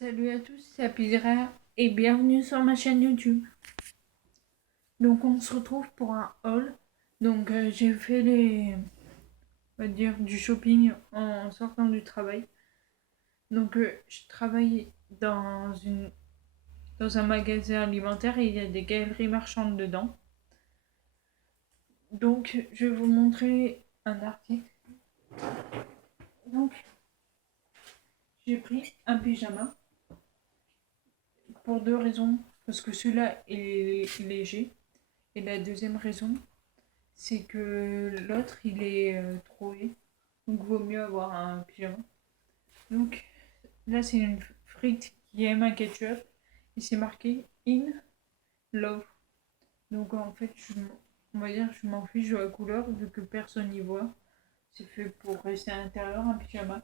Salut à tous, c'est Apidra et bienvenue sur ma chaîne YouTube. Donc on se retrouve pour un haul. Donc j'ai fait on va dire, du shopping en sortant du travail. Donc je travaille dans un magasin alimentaire et il y a des galeries marchandes dedans. Donc je vais vous montrer un article. Donc j'ai pris un pyjama pour deux raisons. Parce que celui-là est léger. Et la deuxième raison, c'est que l'autre il est troué. Donc vaut mieux avoir un pyjama. Donc là c'est une frite qui aime un ketchup. Et c'est marqué In Love. Donc en fait on va dire que je m'en fiche de la couleur vu que personne n'y voit. C'est fait pour rester à l'intérieur un pyjama.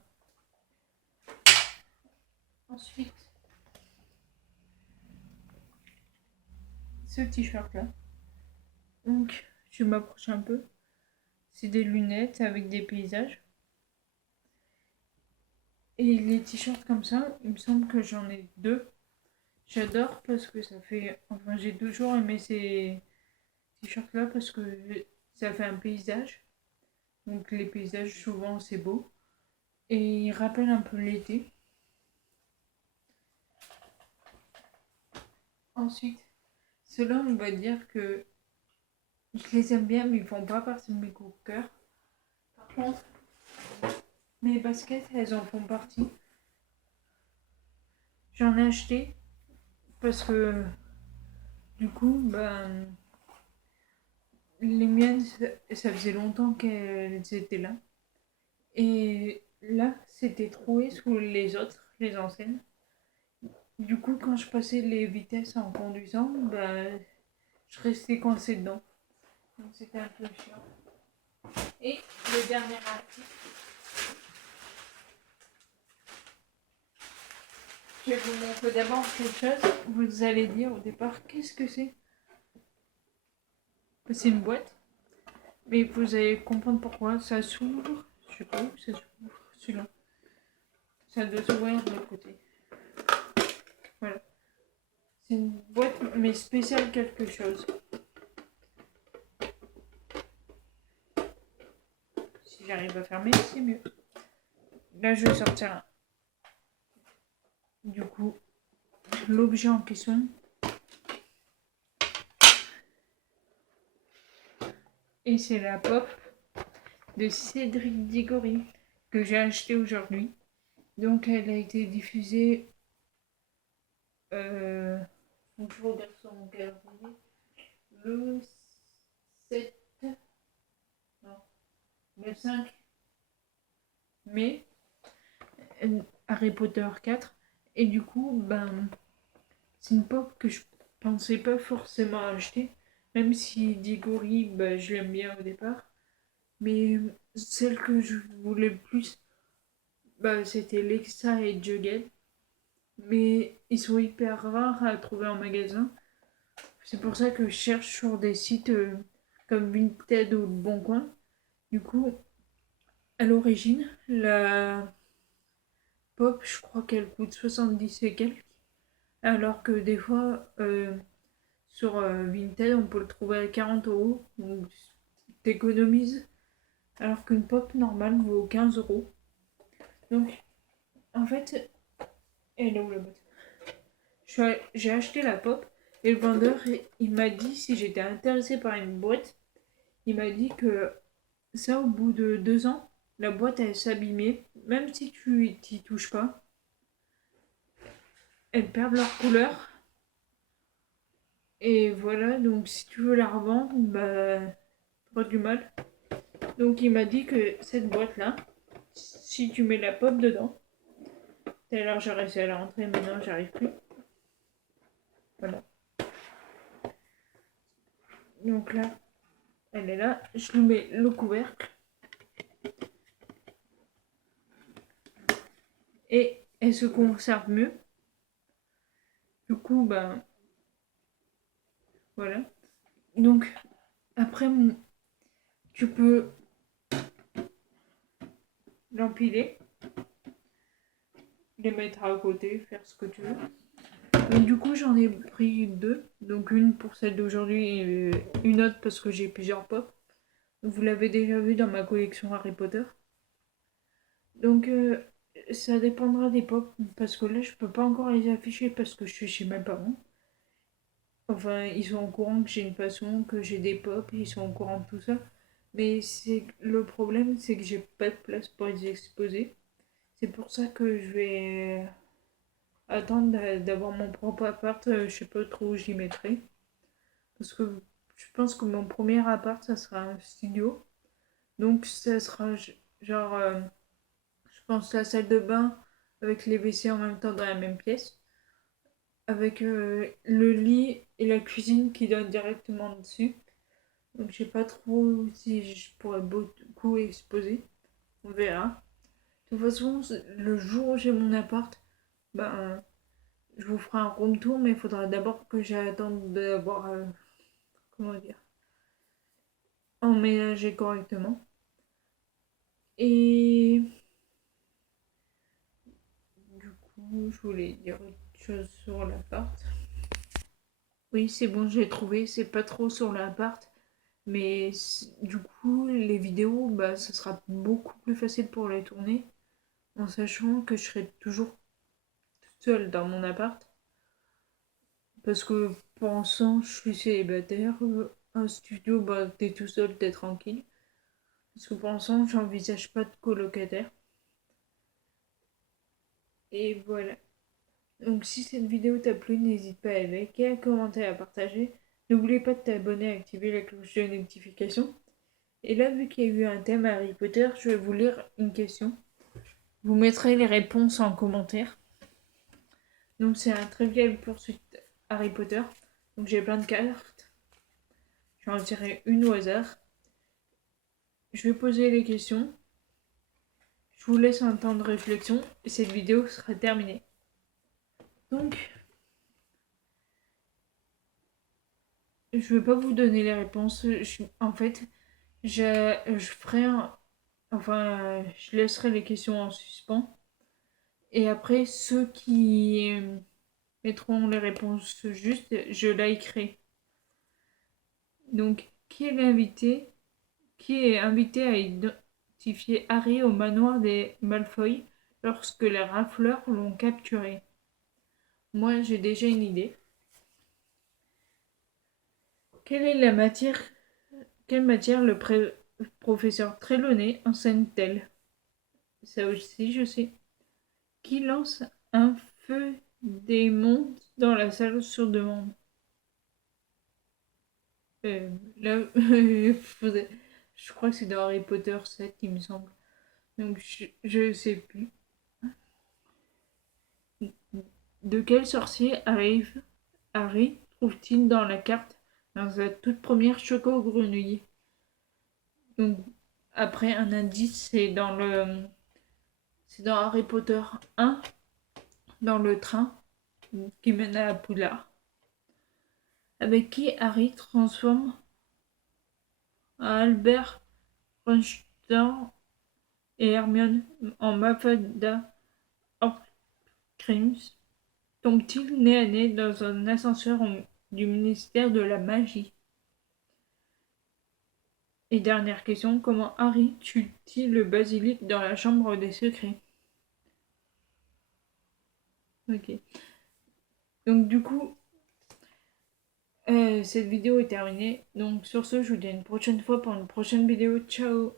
Ensuite, ce t-shirt là. Donc je m'approche un peu. C'est des lunettes avec des paysages. Et les t-shirts comme ça, il me semble que j'en ai deux. J'adore parce que ça fait... Enfin, j'ai toujours aimé ces t-shirts là parce que ça fait un paysage. Donc les paysages, souvent, c'est beau. Et ils rappellent un peu l'été. Ensuite, ceux-là, on va dire que je les aime bien, mais ils font pas partie de mes coups de cœur. Par contre, mes baskets, elles en font partie. J'en ai acheté parce que du coup, les miennes, ça faisait longtemps qu'elles étaient là. Et là, c'était troué sous les autres, les anciennes. Du coup, quand je passais les vitesses en conduisant, je restais coincée dedans. Donc c'était un peu chiant. Et le dernier article, je vais vous montrer d'abord quelque chose. Vous allez dire au départ, qu'est-ce que c'est? C'est une boîte. Mais vous allez comprendre pourquoi. Ça s'ouvre. Je sais pas où ça s'ouvre. Celui-là. Ça doit s'ouvrir de l'autre côté. Voilà. C'est une boîte, mais spéciale quelque chose. Si j'arrive à fermer, c'est mieux. Là, je vais sortir du coup l'objet en question. Et c'est la pop de Cédric Diggory que j'ai acheté aujourd'hui. Donc, elle a été diffusée. Donc, je regarde sur mon calendrier. Le 7. Non, le 5 mai. Harry Potter 4. Et du coup, c'est une pop que je pensais pas forcément acheter. Même si Diggory, je l'aime bien au départ. Mais celle que je voulais le plus, c'était Lexa et Jughead. Mais ils sont hyper rares à trouver en magasin. C'est pour ça que je cherche sur des sites comme Vinted ou Le Bon Coin. Du coup, à l'origine, la pop, je crois qu'elle coûte 70 et quelques. Alors que des fois, sur Vinted, on peut le trouver à 40 €. Donc, t'économises. Alors qu'une pop normale vaut 15 €. Donc, en fait, elle est où la boîte? J'ai acheté la pop et le vendeur, il m'a dit si j'étais intéressée par une boîte, il m'a dit que ça, au bout de 2 ans, la boîte elle s'abîmait, même si tu t'y touches pas, elles perdent leur couleur. Et voilà, donc si tu veux la revendre, pas du mal. Donc il m'a dit que cette boîte-là, si tu mets la pop dedans, tout à l'heure j'ai réussi à la rentrer, maintenant j'arrive plus. Voilà. Donc là, elle est là. Je lui mets le couvercle. Et elle se conserve mieux. Du coup, voilà. Donc, après, tu peux l'empiler. les mettre à côté, faire ce que tu veux. Mais du coup, j'en ai pris deux. Donc une pour celle d'aujourd'hui et une autre parce que j'ai plusieurs pop. Vous l'avez déjà vu dans ma collection Harry Potter. Donc ça dépendra des pop parce que là, je peux pas encore les afficher parce que je suis chez mes parents. Enfin, ils sont au courant que j'ai une passion, que j'ai des pop, ils sont au courant de tout ça. Mais c'est le problème, c'est que j'ai pas de place pour les exposer. C'est pour ça que je vais attendre d'avoir mon propre appart. Je sais pas trop où j'y mettrai. Parce que je pense que mon premier appart, ça sera un studio. Donc ça sera genre, je pense la salle de bain avec les WC en même temps dans la même pièce. Avec le lit et la cuisine qui donnent directement dessus. Donc je sais pas trop si je pourrais beaucoup exposer. On verra. De toute façon, le jour où j'ai mon appart, ben, je vous ferai un room tour, mais il faudra d'abord que j'attende d'avoir, comment dire, emménagé correctement. Et du coup, je voulais dire autre chose sur l'appart. Oui, c'est bon, j'ai trouvé. C'est pas trop sur l'appart. Mais du coup, les vidéos, bah, ça sera beaucoup plus facile pour les tourner. En sachant que je serai toujours toute seule dans mon appart. Parce que pour l'instant, je suis célibataire. Un studio, bah, t'es tout seul, t'es tranquille. Parce que pour l'instant, j'envisage pas de colocataire. Et voilà. Donc si cette vidéo t'a plu, n'hésite pas à liker, à commenter, à partager. N'oublie pas de t'abonner et activer la cloche de notification. Et là, vu qu'il y a eu un thème Harry Potter, je vais vous lire une question. Vous mettrez les réponses en commentaire. Donc c'est un Trivial Pursuit Harry Potter. Donc j'ai plein de cartes. Je vais en tirer une au hasard. Je vais poser les questions. Je vous laisse un temps de réflexion et cette vidéo sera terminée. Donc, je ne vais pas vous donner les réponses. En fait, je ferai enfin, je laisserai les questions en suspens. Et après, ceux qui mettront les réponses justes, je likerai. Donc, qui est l'invité? Qui est invité à identifier Harry au manoir des Malfoy lorsque les rafleurs l'ont capturé? Moi, j'ai déjà une idée. Quelle est la matière Quelle matière le professeur Trelawney enseigne-t-elle? Ça aussi, je sais. Qui lance un feu démon dans la salle sur demande? Là, je crois que c'est dans Harry Potter 7, il me semble. Donc, je sais plus. De quel sorcier Harry trouve-t-il dans la carte dans sa toute première choco-grenouille? Donc, après, un indice, c'est dans Harry Potter 1, dans le train qui mène à Poudlard. Avec qui Harry transforme Albert, Einstein et Hermione en Mafalda Horcrux. Tombe-t-il nez à nez dans un ascenseur du ministère de la Magie? Et dernière question, comment Harry tue-t-il le basilic dans la chambre des secrets? Ok. Donc du coup, cette vidéo est terminée. Donc sur ce, je vous dis à une prochaine fois pour une prochaine vidéo. Ciao!